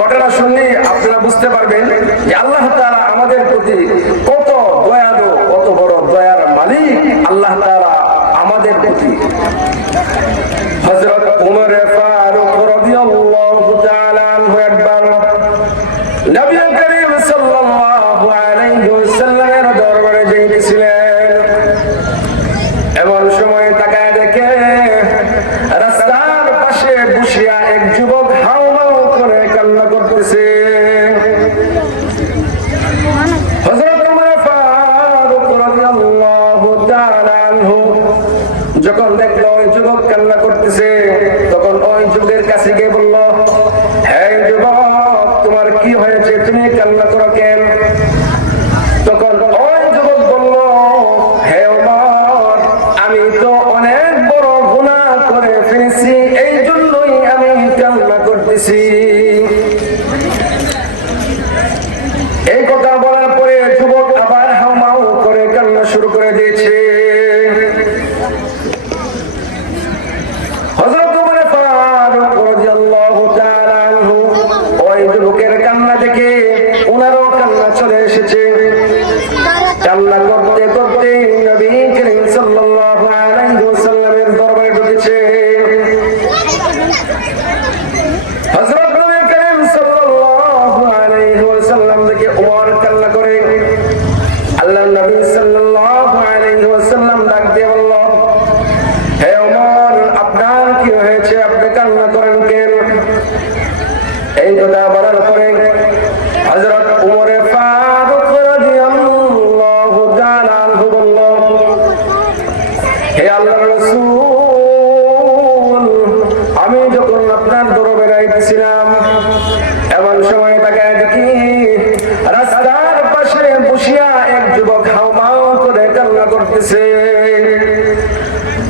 ঘটনা শুনলে আপনারা বুঝতে পারবেন যে আল্লাহ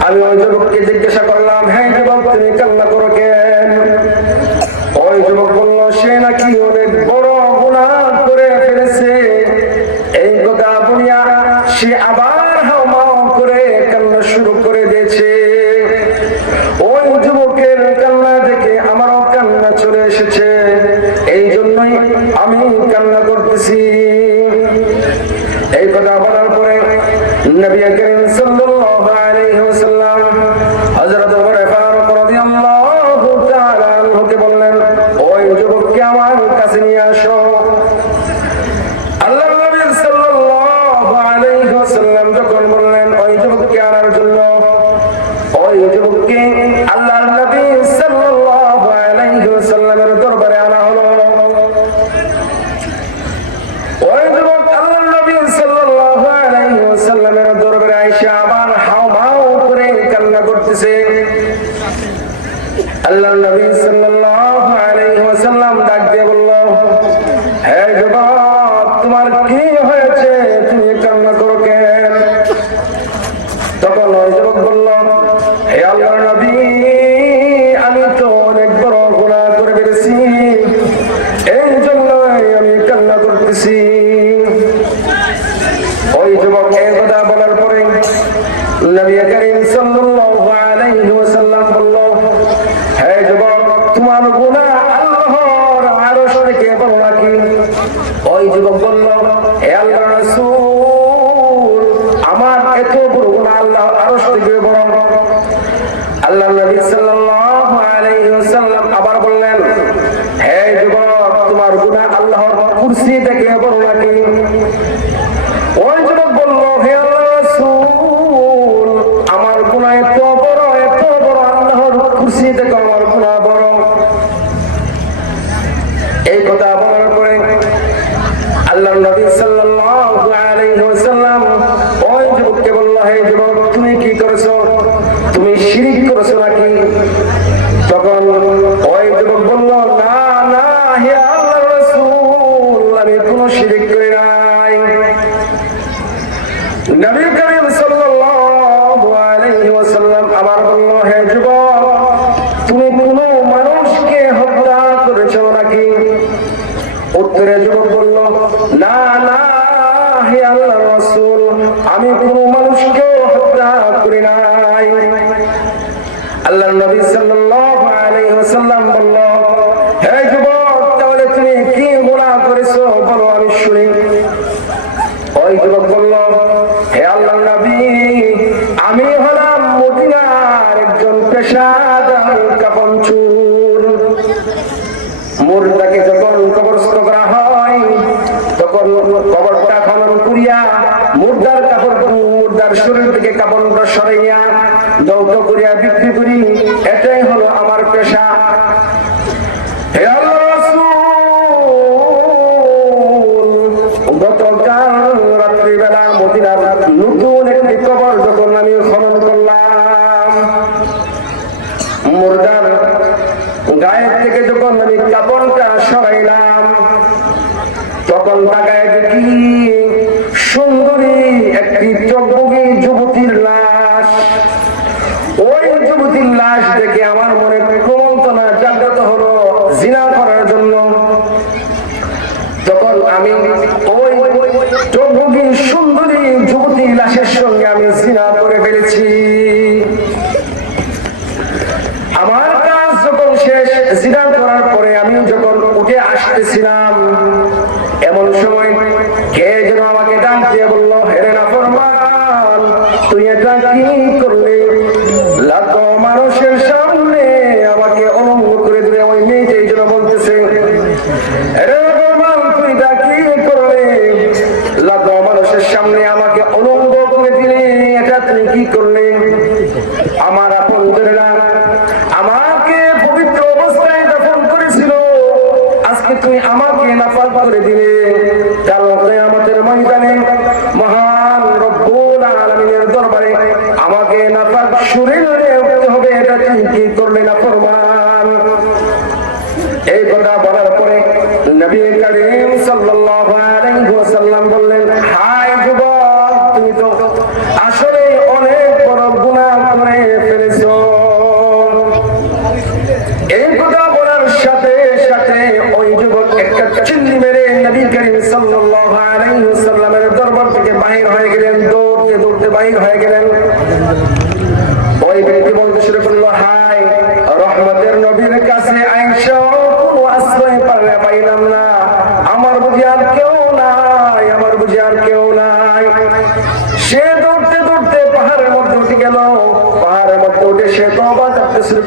আমি ওই যুবককে জিজ্ঞাসা করলাম হ্যাঁ যুবক তুমি কান্না করো কেন? ওই যুবক বলল, সে নাকি অনেক বড় গুণা করে ফেলেছে। এই কথা বলিয়া সে আবার আমি কান্না করতেছি। এই কথা বলার পরে নবী সাল্লাম যখন বললেন, ওই যুবককে আনার জন্য, ওই যুবককে আল্লাহ নবী সাল্লাল্লাহু আলাইহি ওয়াসাল্লামের দরবারে আনা হলো। ওই যুবক আল্লাহ নবী সাল্লাল্লাহু আলাইহি ওয়াসাল্লামের দরবারে আয়েশা আবার হাওমাও করে কান্না করতেছে। আল্লাহ নবী সাল্লাল্লাহু নবী করিম সাল্লাল্লাহু আলাইহি ওয়াসাল্লাম বলল, হে যুবক ওই যুবক বলল, হে আল্লাহর রাসূল, আমার এত বড় গুনাহ আল্লাহর আল্লাহ নবী সাল্লাল্লাহু আলাইহি ওয়াসাল্লাম আবার জন্য হে যুবক, তুমি কোন মানুষকে হত্যা করেছ নাকি? উত্তরে যুবক বলল, না না, হে আল্লাহ রসুল, আমি কোন মানুষকেও হত্যা করি নাই। আল্লাহ নবী সাল্লাম শুরুর দিকে কাপড়টা সরাইয়া দৌত করিয়া বিক্রি করি। এটাই হলো আমার পেশা। একটি গায়ের থেকে যখন আমি সরাইলাম, তখন সুন্দরী একটি চব্য ইতিহাস দেখে আমার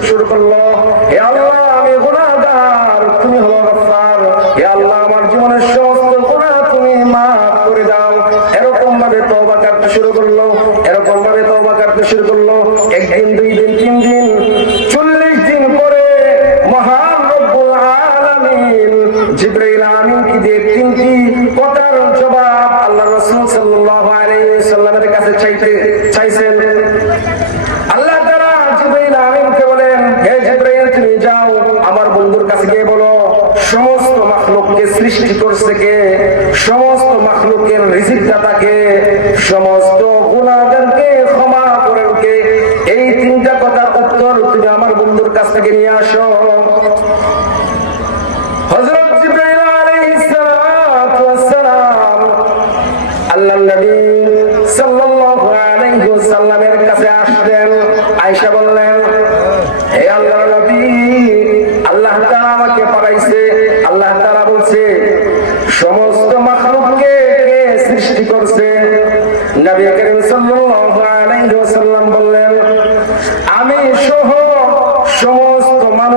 শুরু করল হে আল্লাহ, আমি গুনাহগার, তুমি হলো গফফার। হে আমার জীবনের সমস্ত গুনাহ মাফ করে দাও। এরকম ভাবে তওবা করতে শুরু করল এরকম ভাবে তওবা শুরু করল। মাখলুককে সৃষ্টি করছে কে? সমস্ত মাখলুকের রিজিক দাতা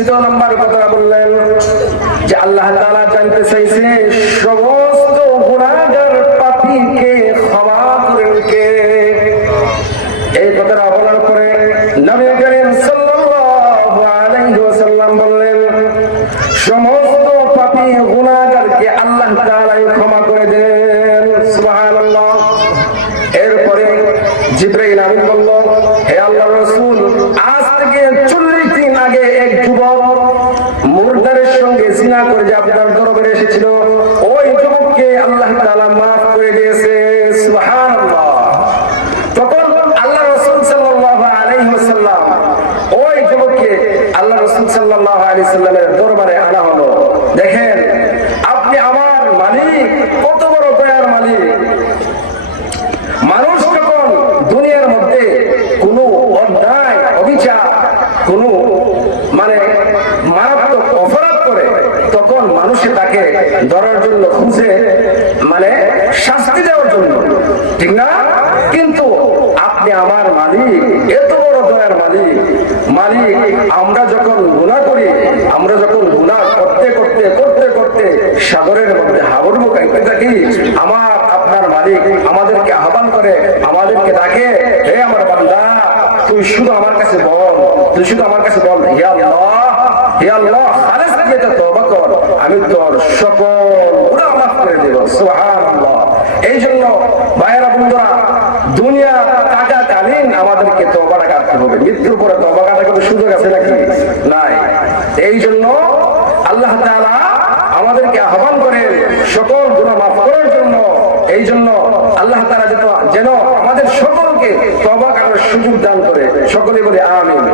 দ্বিতীয় নম্বর কথা বললেন যে আল্লাহ তালা জানতে চাইছে, সমস্ত গুণাগার পাপিকে ক্ষমা করেন কে? এই কথাটা বলার করে যে আপনার দরবারে এসেছিল ধরার জন্য খুঁজে মানে শাস্তি দেওয়ার জন্য। ঠিক না কিন্তু আপনি আমার মালিক এত বড় দয়ার মালিক মালিক আমরা যখন গুণা করি আমরা যখন গুণা করতে করতে করতে করতে সাগরের মধ্যে হাবুডুবু খাইতে থাকি আমার আপনার মালিক আমাদেরকে আহ্বান করে আমাদেরকে ডাকে হে আমার বান্দা তুই শুধু আমার কাছে বল তুই শুধু আমার কাছে বল হে আল্লাহ হে আল্লাহ খালেস দিয়ে তওবা কর আমি তোর সকল গুনাহ মাফ করে দেব সুবহানাল্লাহ এই জন্য ভাইয়েরা, বন্ধুরা, দুনিয়া আমাদেরকে কাটতে হবে মৃত্যুর পরে কাটার কোনো সুযোগ আছে নাকি? নাই। এই জন্য আল্লাহ আমাদেরকে আহ্বান করে সকল গুনাহ মাফ করার জন্য। এই জন্য আল্লাহ তাআলা যেন যেন আমাদের সকলকে তওবা করার সুযোগ দান করে। সকলে বলে আমিন।